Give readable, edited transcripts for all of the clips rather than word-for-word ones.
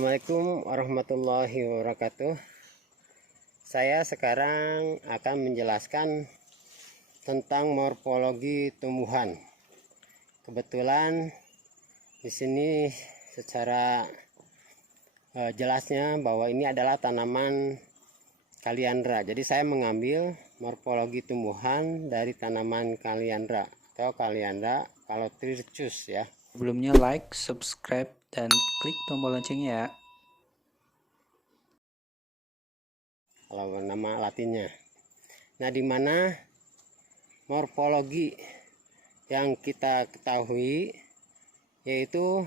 Assalamualaikum warahmatullahi wabarakatuh. Saya sekarang akan menjelaskan tentang morfologi tumbuhan. Kebetulan di sini secara jelasnya bahwa ini adalah tanaman kaliandra. Jadi saya mengambil morfologi tumbuhan dari tanaman kaliandra atau kaliandra calotrichus ya. Sebelumnya like, subscribe, dan klik tombol loncengnya ya. Kalau nama latinnya. Nah, di mana morfologi yang kita ketahui yaitu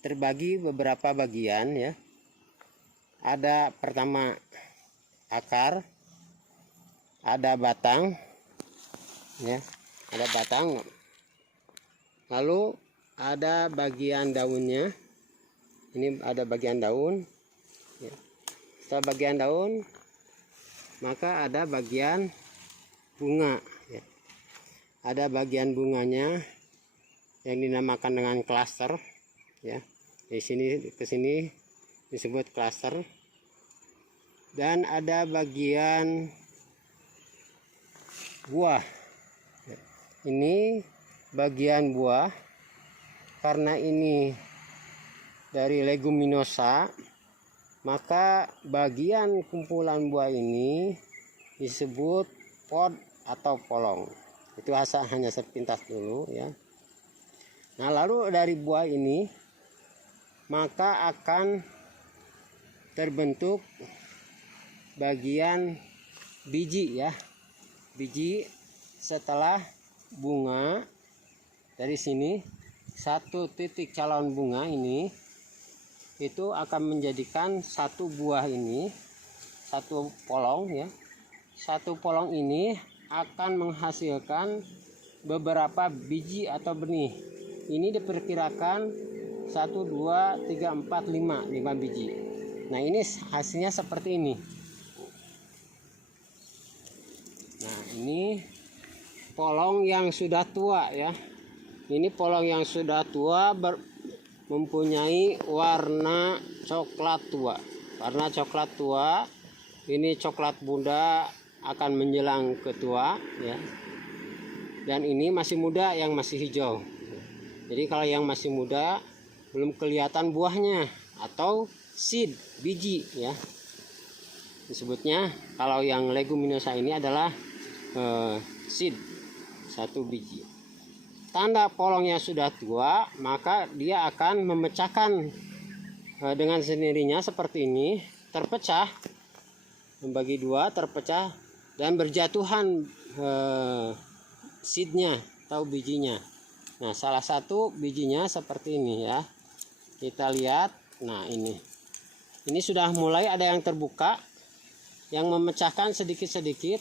terbagi beberapa bagian ya. Ada pertama akar, ada batang ya, ada batang. Lalu ada bagian daunnya. Ini ada bagian daun ya. Setelah bagian daun maka ada bagian bunga ya. Ada bagian bunganya yang dinamakan dengan klaster ya. Di sini ke sini disebut klaster. Dan ada bagian buah ya. Ini bagian buah, karena ini dari leguminosa, maka bagian kumpulan buah ini disebut pod atau polong. Itu hanya sepintas dulu ya. Nah, lalu dari buah ini maka akan terbentuk bagian biji ya. Biji setelah bunga. Dari sini satu titik calon bunga ini itu akan menjadikan satu buah ini, satu polong ya. Satu polong ini akan menghasilkan beberapa biji atau benih. Ini diperkirakan 1, 2, 3, 4, 5 biji. Nah, ini hasilnya seperti ini. Nah, ini polong yang sudah tua ya. Ini polong yang sudah tua mempunyai warna coklat tua. Warna coklat tua, ini coklat muda akan menjelang ke tua ya. Dan ini masih muda yang masih hijau. Jadi kalau yang masih muda belum kelihatan buahnya atau seed, biji ya. Disebutnya kalau yang leguminosa ini adalah seed, satu biji. Tanda polongnya sudah tua, maka dia akan memecahkan dengan sendirinya seperti ini, terpecah, membagi dua, terpecah dan berjatuhan seednya atau bijinya. Nah, salah satu bijinya seperti ini ya. Kita lihat. Nah, ini sudah mulai ada yang terbuka, yang memecahkan sedikit-sedikit.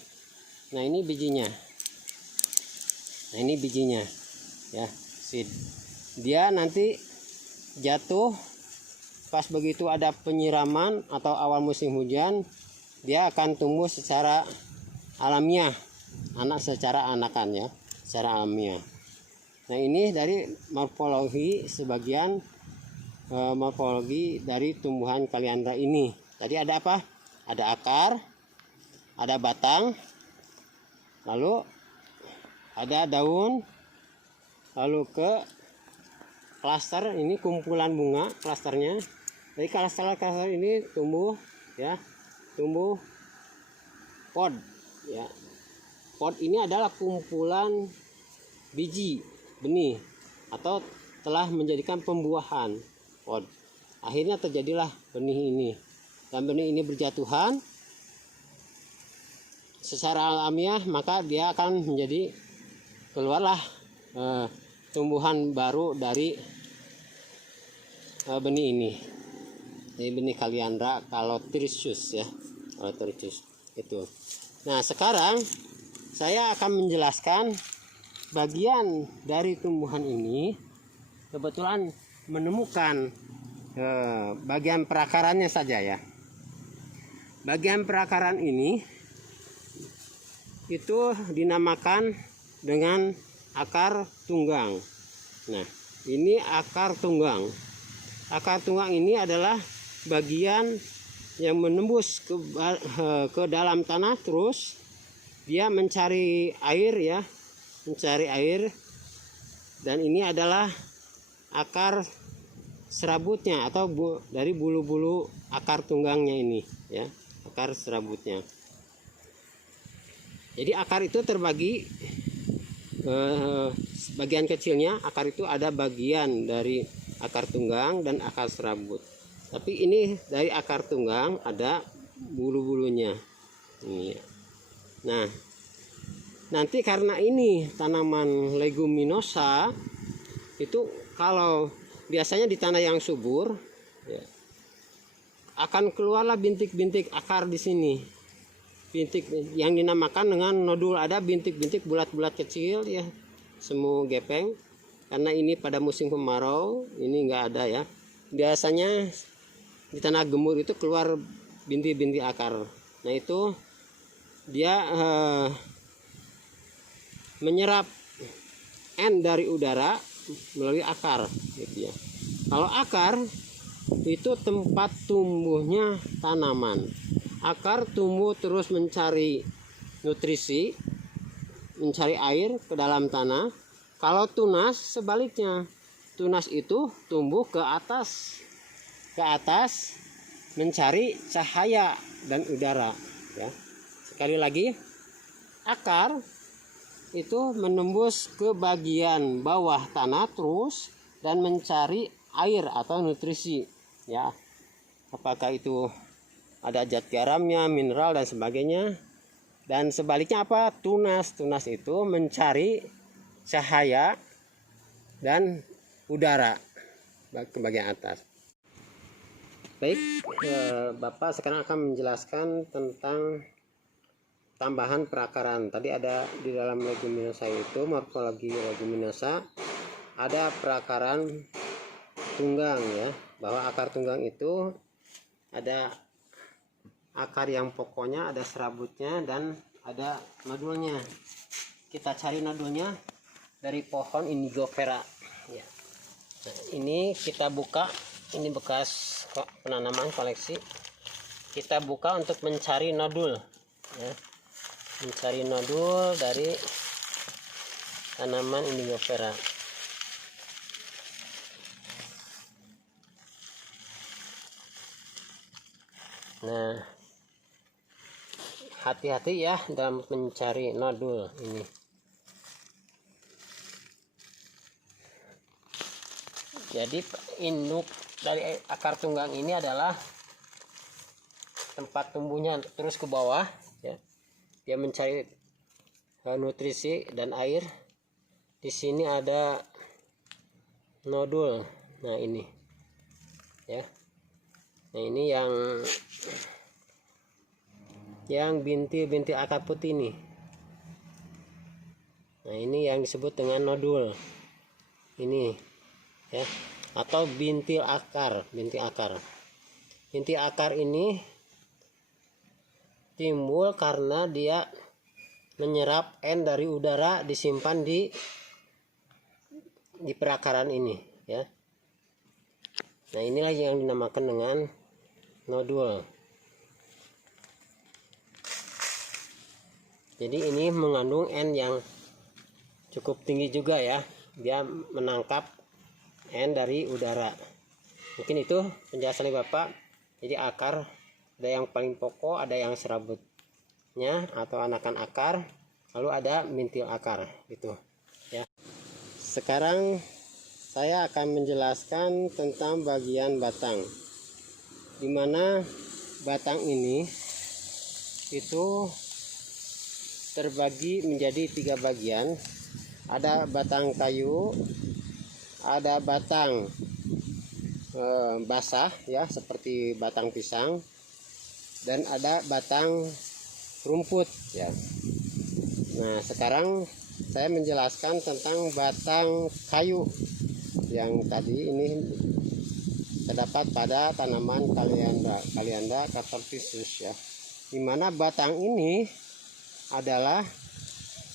Nah, ini bijinya. Nah, ini bijinya. Ya, seed. Dia nanti jatuh pas begitu ada penyiraman atau awal musim hujan, dia akan tumbuh secara alamiah, secara anakan ya, secara alamiah. Nah, ini dari morfologi sebagian morfologi dari tumbuhan kaliandra ini. Tadi ada apa? Ada akar, ada batang, lalu ada daun. Lalu ke klaster, ini kumpulan bunga klasternya. Jadi klaster ini tumbuh ya, tumbuh pod ya. Pod ini adalah kumpulan biji, benih atau telah menjadikan pembuahan pod. Akhirnya terjadilah benih ini. Dan benih ini berjatuhan secara alamiah, maka dia akan menjadi keluarlah tumbuhan baru dari benih ini. Ini benih kaliandra calotrichus ya, calotrichus itu. Nah, sekarang saya akan menjelaskan bagian dari tumbuhan ini. Kebetulan menemukan bagian perakarannya saja ya. Bagian perakaran ini itu dinamakan dengan akar tunggang. Nah, ini akar tunggang. akar tunggang ini adalah bagian yang menembus ke dalam tanah, terus dia mencari air ya, mencari air. Dan ini adalah akar serabutnya atau dari bulu-bulu akar tunggangnya ini ya, akar serabutnya. Jadi akar itu terbagi, bagian kecilnya akar itu ada bagian dari akar tunggang dan akar serabut. Tapi ini dari akar tunggang ada bulu-bulunya ini. Nah, nanti karena ini tanaman leguminosa, itu kalau biasanya di tanah yang subur ya, akan keluarlah bintik-bintik akar di sini. Bintik yang dinamakan dengan nodul, ada bintik-bintik bulat-bulat kecil ya, semu gepeng. Karena ini pada musim kemarau ini enggak ada ya. Biasanya di tanah gemur itu keluar bintik-bintik akar. Nah itu dia menyerap N dari udara melalui akar gitu ya. Kalau akar itu tempat tumbuhnya tanaman. Akar tumbuh terus mencari nutrisi, mencari air ke dalam tanah. Kalau tunas sebaliknya, tunas itu tumbuh ke atas mencari cahaya dan udara ya. Sekali lagi, akar itu menembus ke bagian bawah tanah terus dan mencari air atau nutrisi ya. Apakah itu ada zat garamnya, mineral dan sebagainya. Dan sebaliknya apa? Tunas itu mencari cahaya dan udara ke bagian atas. Baik, Bapak sekarang akan menjelaskan tentang tambahan perakaran. Tadi ada di dalam leguminosa itu, morfologi leguminosa, ada perakaran tunggang ya, bahwa akar tunggang itu ada akar yang pokoknya, ada serabutnya, dan ada nodulnya. Kita cari nodulnya dari pohon indigofera ya. Nah, ini kita buka, ini bekas penanaman koleksi. Kita buka untuk mencari nodul ya. Mencari nodul dari tanaman indigofera. Nah, hati-hati ya dalam mencari nodul ini. Jadi induk dari akar tunggang ini adalah tempat tumbuhnya terus ke bawah ya. Dia mencari nutrisi dan air. Di sini ada nodul. Nah, ini. Ya. Nah, ini yang bintik-bintik akar putih ini. Nah, ini yang disebut dengan nodul. Ini ya, atau bintik akar. Bintik akar ini timbul karena dia menyerap N dari udara, disimpan di perakaran ini ya. Nah, inilah yang dinamakan dengan nodul. Jadi ini mengandung N yang cukup tinggi juga ya. Dia menangkap N dari udara. Mungkin itu penjelasan dari Bapak. Jadi akar ada yang paling pokok, ada yang serabutnya atau anakan akar, lalu ada mintil akar gitu ya. Sekarang saya akan menjelaskan tentang bagian batang, dimana batang ini itu terbagi menjadi 3 bagian. Ada batang kayu, ada batang basah ya seperti batang pisang, dan ada batang rumput ya. Nah, sekarang saya menjelaskan tentang batang kayu yang tadi ini terdapat pada tanaman Kaliandra catorphysus ya, dimana batang ini adalah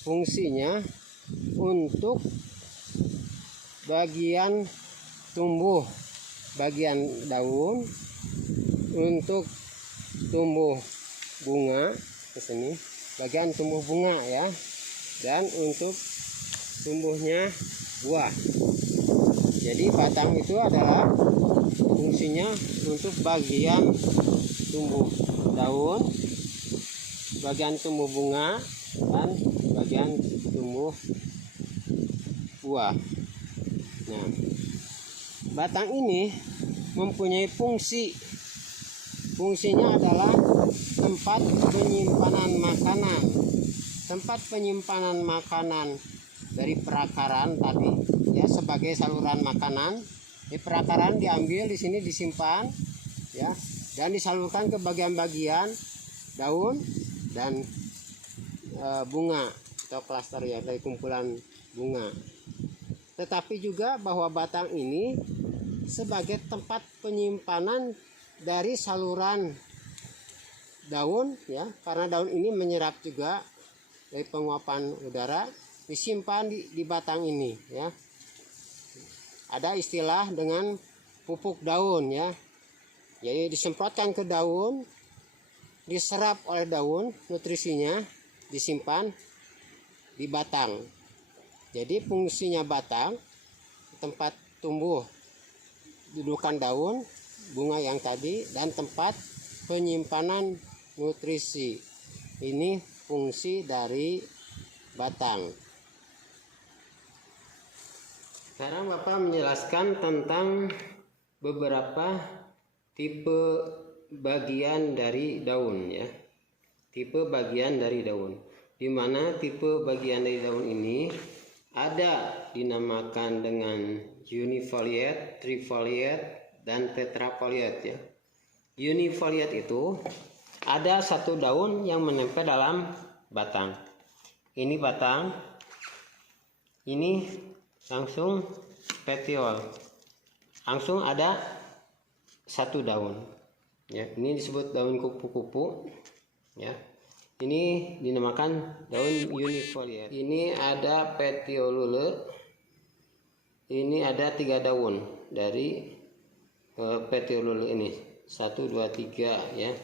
fungsinya untuk bagian tumbuh bagian daun untuk tumbuh bunga ke sini, bagian tumbuh bunga ya, dan untuk tumbuhnya buah. Jadi batang itu adalah fungsinya untuk bagian tumbuh daun, bagian tumbuh bunga, dan bagian tumbuh buah. Nah, batang ini mempunyai fungsi. Fungsinya adalah tempat penyimpanan makanan. Tempat penyimpanan makanan dari perakaran tadi ya, sebagai saluran makanan. Di perakaran diambil, di sini disimpan ya, dan disalurkan ke bagian-bagian daun dan bunga atau klaster ya, dari kumpulan bunga. Tetapi juga bahwa batang ini sebagai tempat penyimpanan dari saluran daun ya, karena daun ini menyerap juga dari penguapan udara, disimpan di batang ini ya. Ada istilah dengan pupuk daun ya, jadi disemprotkan ke daun, diserap oleh daun nutrisinya, disimpan di batang. Jadi fungsinya batang tempat tumbuh dudukan daun bunga yang tadi, dan tempat penyimpanan nutrisi. Ini fungsi dari batang. Sekarang Bapak menjelaskan tentang beberapa tipe bagian dari daun ya. Tipe bagian dari daun. Di mana tipe bagian dari daun ini ada dinamakan dengan unifoliate, trifoliate, dan tetrafoliate ya. Unifoliate itu ada satu daun yang menempel dalam batang. Ini batang, ini langsung petiol, langsung ada satu daun ya. Ini disebut daun kupu-kupu ya. Ini dinamakan daun unifoliate. Ini ada petiolule. Ini ada 3 daun dari petiolule ini, 1, 2, 3 ya.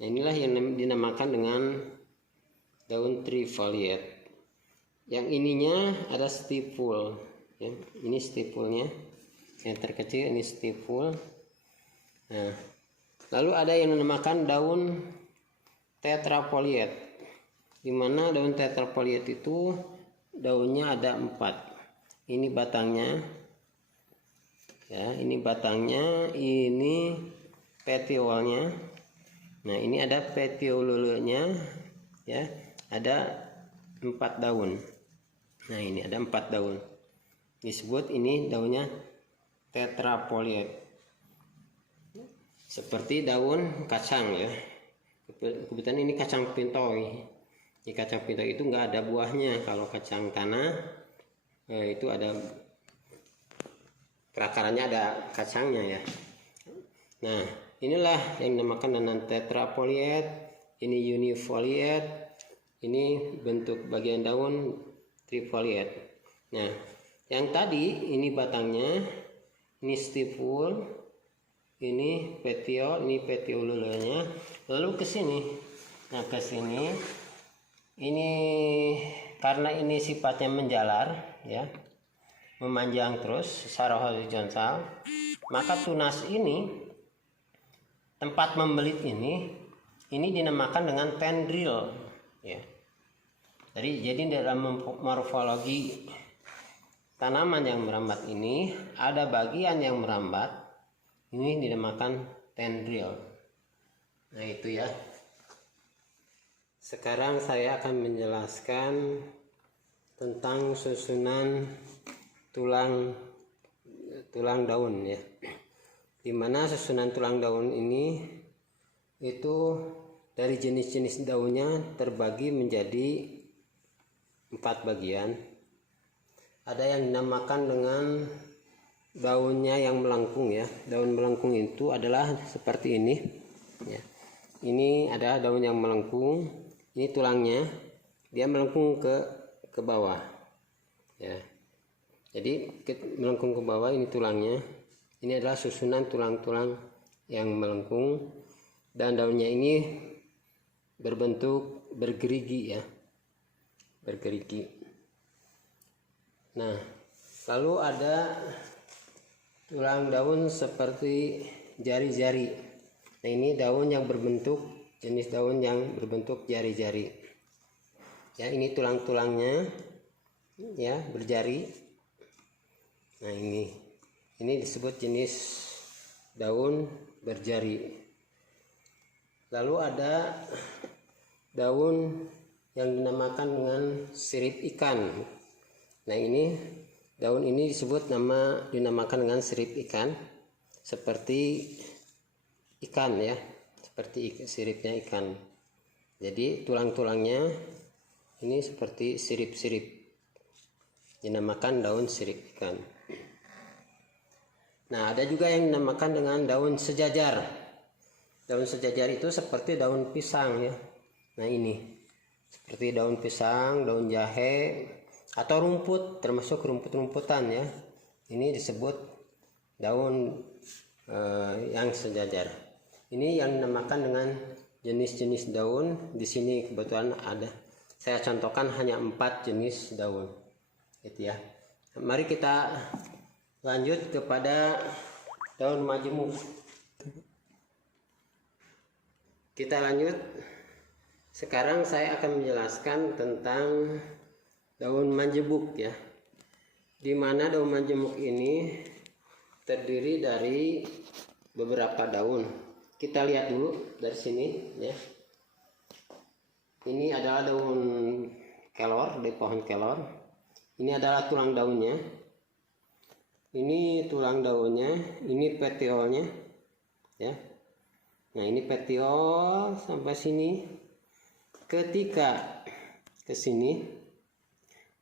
Nah, inilah yang dinamakan dengan daun trifoliate. Yang ininya ada stipul ya. Ini stipulnya yang terkecil, ini stipul. Nah, lalu ada yang dinamakan daun tetrafoliate, dimana daun tetrafoliate itu daunnya ada 4. Ini batangnya ya, ini batangnya, ini petiolnya. Nah, ini ada petiolulenya ya, ada 4 daun. Nah, ini ada 4 daun, disebut ini daunnya tetrafoliate. Seperti daun kacang ya, kebetulan ini kacang pintoi. Di kacang pintoi itu enggak ada buahnya. Kalau kacang tanah itu ada perakarannya, ada kacangnya ya. Nah, inilah yang dinamakan dengan tetrafoliate. Ini unifoliate. Ini bentuk bagian daun trifoliate. Nah, yang tadi ini batangnya, ini stipul, ini petiol, ini petiolulenya. Lalu ke sini. Nah, ke sini ini karena ini sifatnya menjalar ya, memanjang terus secara horizontal, maka tunas ini, tempat membelit ini dinamakan dengan tendril ya. Jadi dalam morfologi tanaman yang merambat ini ada bagian yang merambat, ini dinamakan tendril. Nah, itu ya. Sekarang saya akan menjelaskan tentang susunan tulang daun ya. Dimana susunan tulang daun ini itu dari jenis-jenis daunnya terbagi menjadi 4 bagian. Ada yang dinamakan dengan daunnya yang melengkung ya. Daun melengkung itu adalah seperti ini ya. Ini ada daun yang melengkung, ini tulangnya, dia melengkung ke bawah ya. Jadi melengkung ke bawah, ini tulangnya. Ini adalah susunan tulang-tulang yang melengkung, dan daunnya ini berbentuk bergerigi ya, bergerigi. Nah, lalu ada tulang daun seperti jari-jari. Nah, ini daun yang berbentuk, jenis daun yang berbentuk jari-jari. Ya, ini tulang-tulangnya ya, berjari. Nah, ini disebut jenis daun berjari. Lalu ada daun yang dinamakan dengan sirip ikan. Nah, ini daun ini dinamakan dengan sirip ikan, seperti ikan ya, seperti siripnya ikan. Jadi tulang-tulangnya ini seperti sirip-sirip, dinamakan daun sirip ikan. Nah, ada juga yang dinamakan dengan daun sejajar. Daun sejajar itu seperti daun pisang ya. Nah, ini seperti daun pisang, daun jahe, atau rumput, termasuk rumput-rumputan ya. Ini disebut daun yang sejajar. Ini yang dinamakan dengan jenis-jenis daun. Di sini kebetulan ada, saya contohkan hanya 4 jenis daun, gitu ya. Mari kita lanjut kepada daun majemuk. Kita lanjut. Sekarang saya akan menjelaskan tentang daun majemuk ya. Di mana daun majemuk ini terdiri dari beberapa daun. Kita lihat dulu dari sini ya. Ini adalah daun kelor, dari pohon kelor. Ini adalah tulang daunnya. Ini tulang daunnya, ini petiolnya ya. Nah, ini petiol sampai sini. Ketika ke sini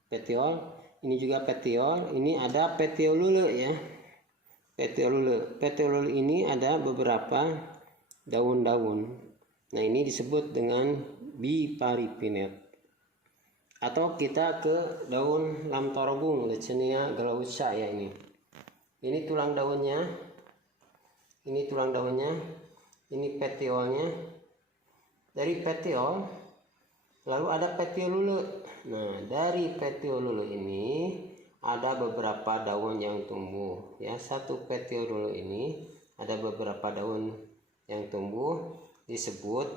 petiol, ini juga petiol, ini ada petiolule ya. Petiolule ini ada beberapa daun-daun. Nah, ini disebut dengan biparipinet. Atau kita ke daun lamtorogung, Leucaena glauca ya ini. Ini tulang daunnya. Ini tulang daunnya. Ini petiolnya. Dari petiol lalu ada petiolule. Nah, dari petiolule ini ada beberapa daun yang tumbuh ya. Satu petiolule ini ada beberapa daun yang tumbuh, disebut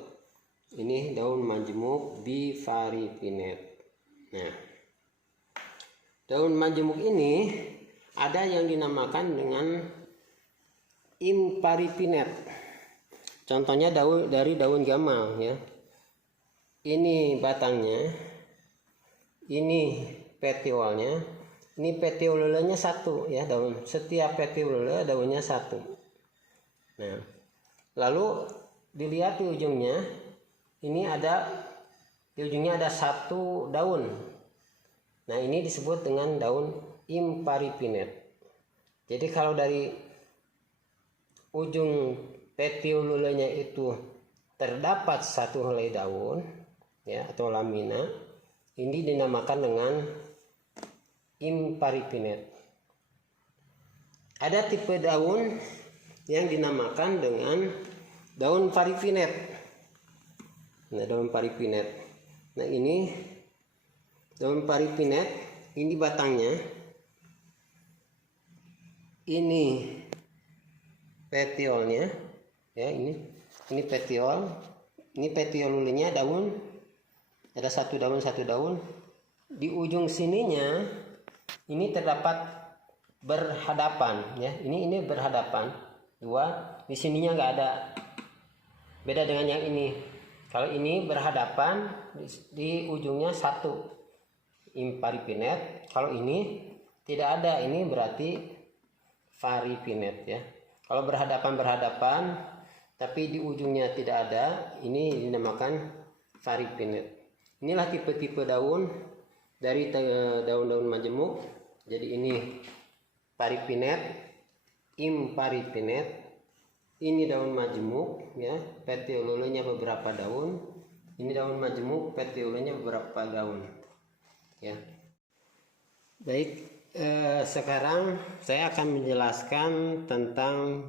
ini daun majemuk biparipinet. Nah, daun majemuk ini ada yang dinamakan dengan imparipinet. Contohnya dari daun gamal ya. Ini batangnya, ini petiolnya, ini petiolulenya satu ya, daun. Setiap petiolule daunnya satu. Nah, lalu dilihat di ujungnya, di ujungnya ada satu daun. Nah, ini disebut dengan daun imparipinet. Jadi kalau dari ujung petiolulenya itu terdapat satu helai daun ya, atau lamina, ini dinamakan dengan imparipinet. Ada tipe daun yang dinamakan dengan daun paripinet. Nah, daun paripinet. Nah, ini daun paripinet, ini batangnya, ini petiolnya ya, ini petiol, ini petiolulenya daun, ada satu daun. Di ujung sininya ini terdapat berhadapan ya, ini berhadapan dua, di sininya nggak ada. Beda dengan yang ini. Kalau ini berhadapan, di ujungnya satu imparipinet. Kalau ini tidak ada, ini berarti varipinet ya. Kalau berhadapan tapi di ujungnya tidak ada, ini dinamakan varipinet. Inilah tipe-tipe daun dari daun-daun majemuk. Jadi ini paripinet, imparipinet. Ini daun majemuk ya, petiolulenya beberapa daun. Ini daun majemuk, petiolulenya beberapa daun ya. Baik, Sekarang saya akan menjelaskan tentang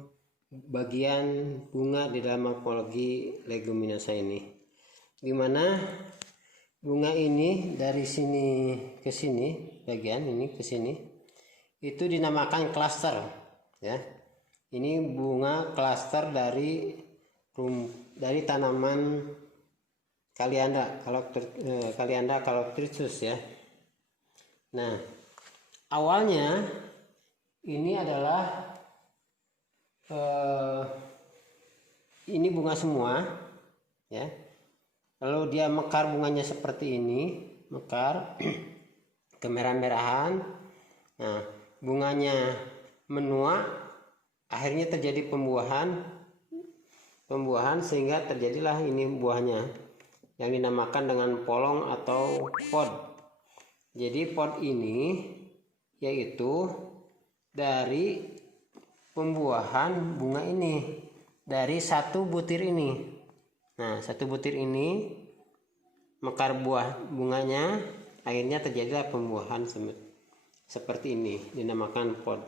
bagian bunga di dalam morfologi leguminosa ini, dimana bunga ini dari sini ke sini, bagian ini ke sini itu dinamakan klaster ya. Ini bunga klaster dari tanaman Kaliandra calotropis ya. Nah, awalnya ini adalah ini bunga semua ya. Lalu dia mekar bunganya seperti ini, mekar kemerah-merahan. Nah, bunganya menua, akhirnya terjadi pembuahan sehingga terjadilah ini buahnya yang dinamakan dengan polong atau pod. Jadi pod ini yaitu dari pembuahan bunga ini, dari satu butir ini. Nah, satu butir ini mekar buah bunganya, akhirnya terjadilah pembuahan seperti ini, dinamakan pod.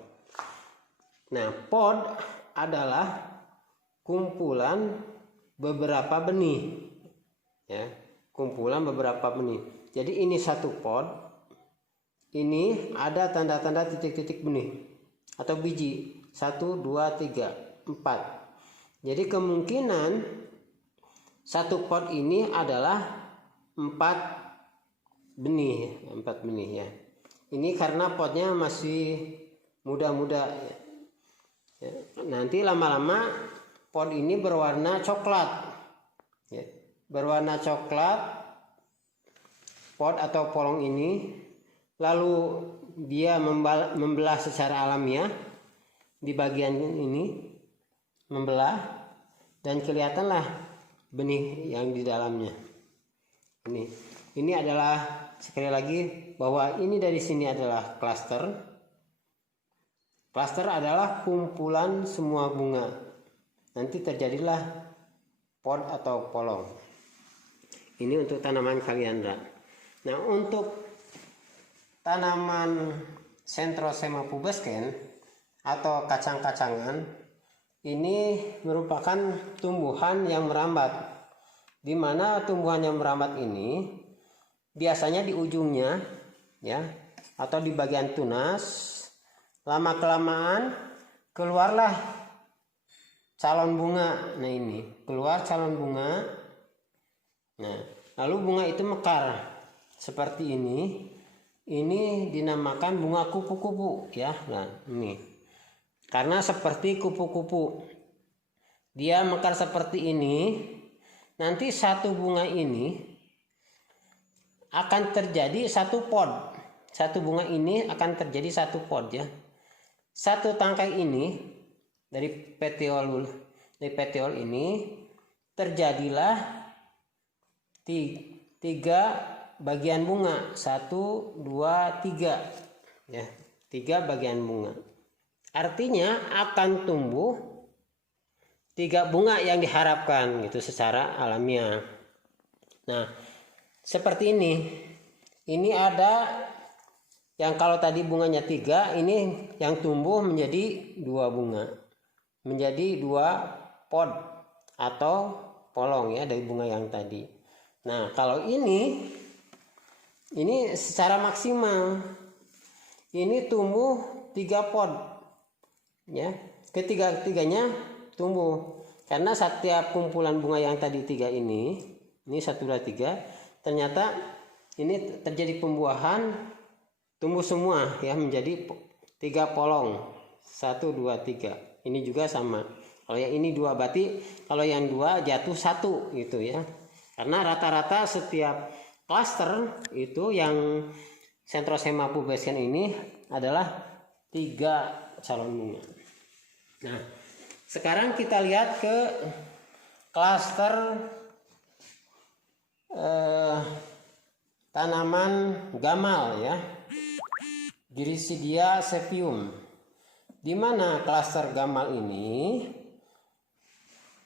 Nah, pod adalah kumpulan beberapa benih ya, kumpulan beberapa benih. Jadi ini satu pod, ini ada tanda-tanda titik-titik benih atau biji, 1, 2, 3, 4. Jadi kemungkinan satu pot ini adalah 4 benih ya. Ini karena potnya masih muda-muda ya. Nanti lama-lama pot ini berwarna coklat ya. Berwarna coklat pot atau polong ini, lalu dia membelah secara alamiah di bagian ini, membelah dan kelihatanlah benih yang di dalamnya. Ini adalah, sekali lagi, bahwa ini dari sini adalah klaster. Klaster adalah kumpulan semua bunga. Nanti terjadilah pod atau polong. Ini untuk tanaman Kaliandra. Nah, untuk tanaman Centrosema pubescens atau kacang-kacangan, ini merupakan tumbuhan yang merambat, di mana tumbuhan yang merambat ini biasanya di ujungnya ya, atau di bagian tunas. Lama kelamaan keluarlah calon bunga. Nah, ini keluar calon bunga. Nah, lalu bunga itu mekar seperti ini. Ini dinamakan bunga kupu-kupu ya. Nah, ini karena seperti kupu-kupu, dia mekar seperti ini. Nanti satu bunga ini akan terjadi satu pod. Satu bunga ini akan terjadi satu pod ya. Satu tangkai ini dari petiol ini terjadilah 3 bagian bunga. 1, 2, 3 ya. 3 bagian bunga. Artinya akan tumbuh 3 bunga yang diharapkan gitu secara alamiah. Nah, seperti ini. Ini ada yang kalau tadi bunganya 3, ini yang tumbuh menjadi 2 bunga. Menjadi 2 pod atau polong ya dari bunga yang tadi. Nah, kalau ini secara maksimal. Ini tumbuh 3 pod. Ya, ketiga-tiganya tumbuh karena setiap kumpulan bunga yang tadi 3 ini 1, 2, 3, ternyata ini terjadi pembuahan, tumbuh semua ya menjadi 3 polong. 1, 2, 3. Ini juga sama. Kalau yang ini 2, berarti kalau yang 2 jatuh 1 gitu ya. Karena rata-rata setiap klaster itu yang Centrosema pubescens ini adalah 3 calon bunga. Nah, sekarang kita lihat ke klaster tanaman gamal ya, Gyricidia sepium. Di mana klaster gamal ini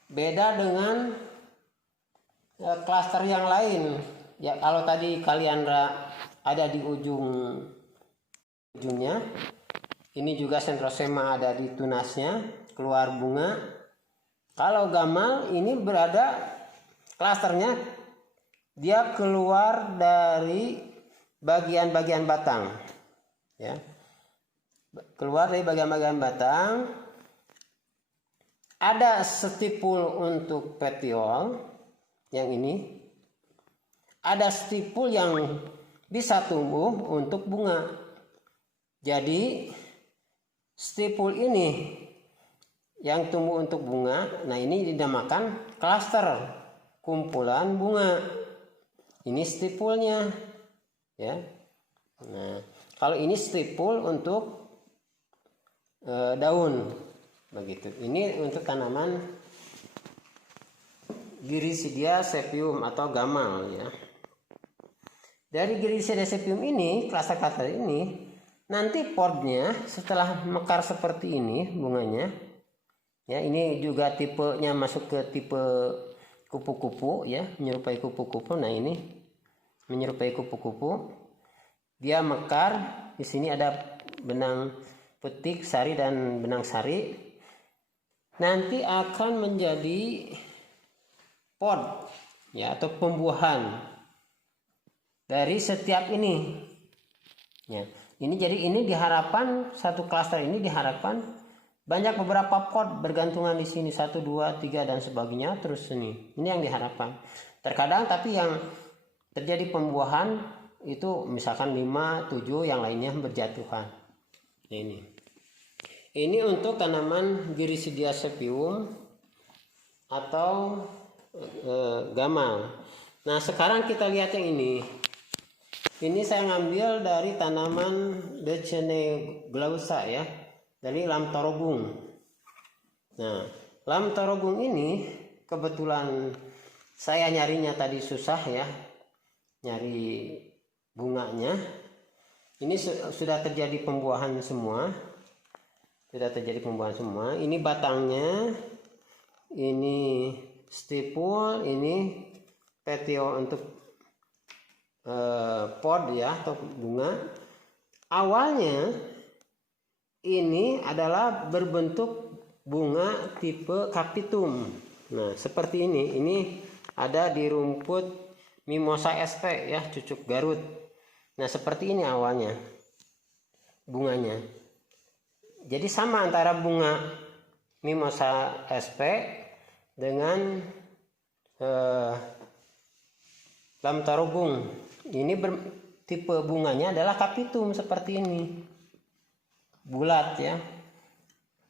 beda dengan klaster yang lain. Ya, kalau tadi Kaliandra ada di ujung ujungnya. Ini juga centrosema ada di tunasnya, keluar bunga. Kalau gamal ini berada klasternya, dia keluar dari bagian-bagian batang, ya, keluar dari bagian-bagian batang. Ada stipul untuk petiol yang ini, ada stipul yang bisa tumbuh untuk bunga. Jadi stipul ini yang tumbuh untuk bunga, nah ini dinamakan klaster kumpulan bunga. Ini stipulnya, ya. Nah, kalau ini stipul untuk daun, begitu. Ini untuk tanaman Gyricidia sepium atau gamal, ya. Dari Gyricidia sepium ini, klaster-klaster ini, nanti podnya setelah mekar seperti ini bunganya, ya, ini juga tipenya masuk ke tipe kupu-kupu, ya, menyerupai kupu-kupu. Nah, ini menyerupai kupu-kupu. Dia mekar. Di sini ada benang petik, sari, dan benang sari. Nanti akan menjadi pod, ya, atau pembuahan dari setiap ini, ya. Ini jadi ini diharapkan satu klaster ini diharapkan banyak beberapa pot bergantungan di sini, 1, 2, 3 dan sebagainya terus ini. Ini yang diharapkan. Terkadang tapi yang terjadi pembuahan itu misalkan 5, 7, yang lainnya berjatuhan. Ini untuk tanaman Gyricidia sepium atau gamal. Nah, sekarang kita lihat yang ini. Ini saya ngambil dari tanaman Glauca, ya, dari lamtorogung. Nah, lamtorogung ini kebetulan saya nyarinya tadi susah, ya, nyari bunganya. Ini sudah terjadi pembuahan semua, Ini batangnya, ini stipul, ini petiol untuk pod, ya, atau bunga. Awalnya ini adalah berbentuk bunga tipe capitum. Nah, seperti ini. Ini ada di rumput Mimosa sp, ya, cucuk Garut. Nah, seperti ini awalnya bunganya. Jadi sama antara bunga Mimosa sp dengan lamtorogung. Ini tipe bunganya adalah capitum seperti ini, bulat, ya.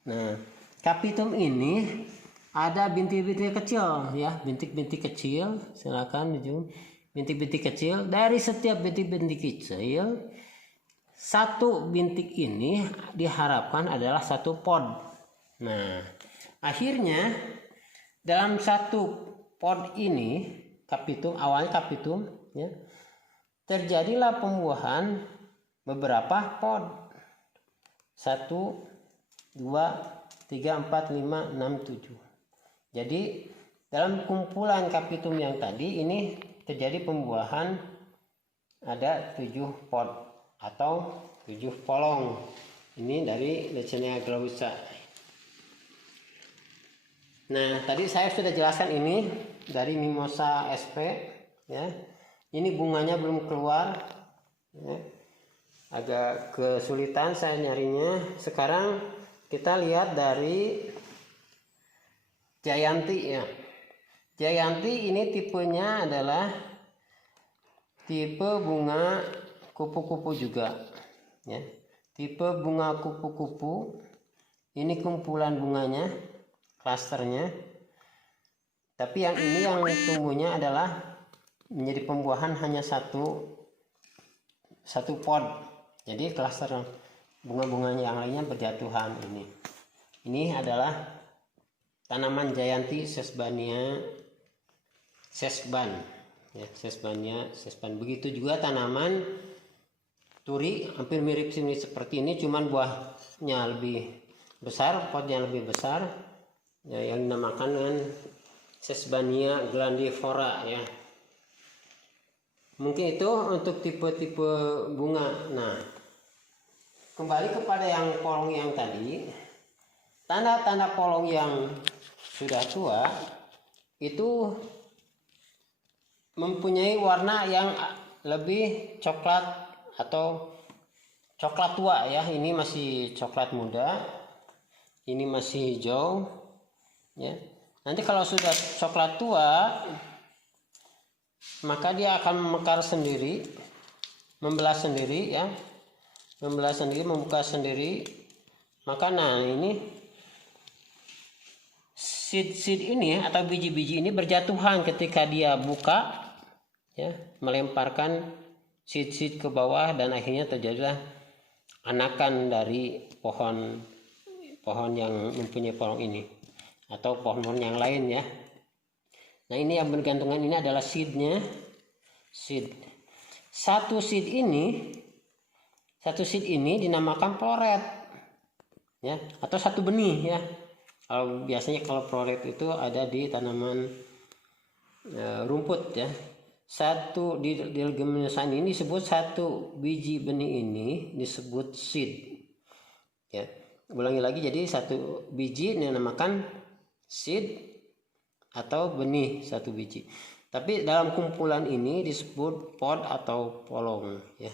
Nah, capitum ini ada bintik-bintik kecil, ya, bintik-bintik kecil. Silakan zoom. Bintik-bintik kecil. Dari setiap bintik-bintik kecil, satu bintik ini diharapkan adalah satu pod. Nah, akhirnya dalam satu pod ini, capitum, awalnya capitum, ya, terjadilah pembuahan beberapa pod. 1, 2, 3, 4, 5, 6, 7. Jadi dalam kumpulan capitum yang tadi ini terjadi pembuahan ada 7 pod atau 7 polong. Ini dari Leucaena glauca. Nah, tadi saya sudah jelaskan ini dari Mimosa sp, ya. Ini bunganya belum keluar, ya. Agak kesulitan saya nyarinya. Sekarang kita lihat dari Jayanti, ya. Jayanti ini tipenya adalah tipe bunga kupu-kupu juga, ya. Tipe bunga kupu-kupu. Ini kumpulan bunganya, klasternya. Tapi yang ini yang tumbuhnya adalah menjadi pembuahan hanya satu pod. Jadi klaster bunga-bunganya yang lainnya berjatuhan. Ini adalah tanaman Jayanti Sesbania sesban, ya, Sesbania sesban. Begitu juga tanaman turi, hampir mirip sini seperti ini, cuman buahnya lebih besar, potnya lebih besar, ya, yang dinamakan dengan Sesbania glandiflora, ya. Mungkin itu untuk tipe-tipe bunga. Nah, kembali kepada yang polong yang tadi, tanda-tanda polong yang sudah tua itu mempunyai warna yang lebih coklat atau coklat tua ya. Ini masih coklat muda, ini masih hijau ya. Nanti kalau sudah coklat tua, maka dia akan mekar sendiri, membelah sendiri ya, membelah sendiri, membuka sendiri. Maka nah ini seed ini atau biji-biji ini berjatuhan ketika dia buka ya, melemparkan seed ke bawah, dan akhirnya terjadilah anakan dari pohon yang mempunyai polong ini atau pohon yang lain ya. Nah ini yang bergantungan ini adalah seednya. Satu seed ini dinamakan floret ya, atau satu benih ya. Biasanya kalau floret itu ada di tanaman rumput ya. Satu di leguminosaan ini disebut satu biji benih ini disebut seed ya. Ulangi lagi, jadi satu biji dinamakan seed atau benih satu biji. Tapi dalam kumpulan ini disebut pod atau polong ya.